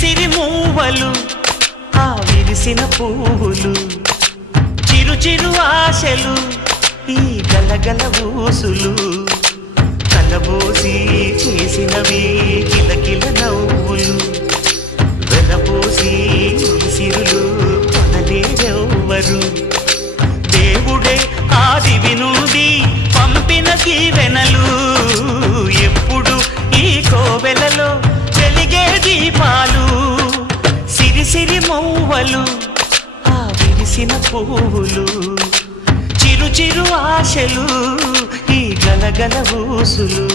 సిరి మూవలు ఆ విరిసిన పువ్వులు చిరు చిరు ఆశలు ఈ గలగల ఊసులు కలబోసి చేసినవి కిలకిల నవ్వులు వెలబోసి సిరులు కొనలేరెవ్వరు దేవుడే ఆదివి నుండి పంపిన దీవెనలు ఎప్పుడు ఈ కోవెలలో వెలిగే దీపాలు సిరి సిరి మౌవలు ఆ విరిసిన పువ్వులు చిరు చిరు ఆశలు ఈ గలగల ఊసులు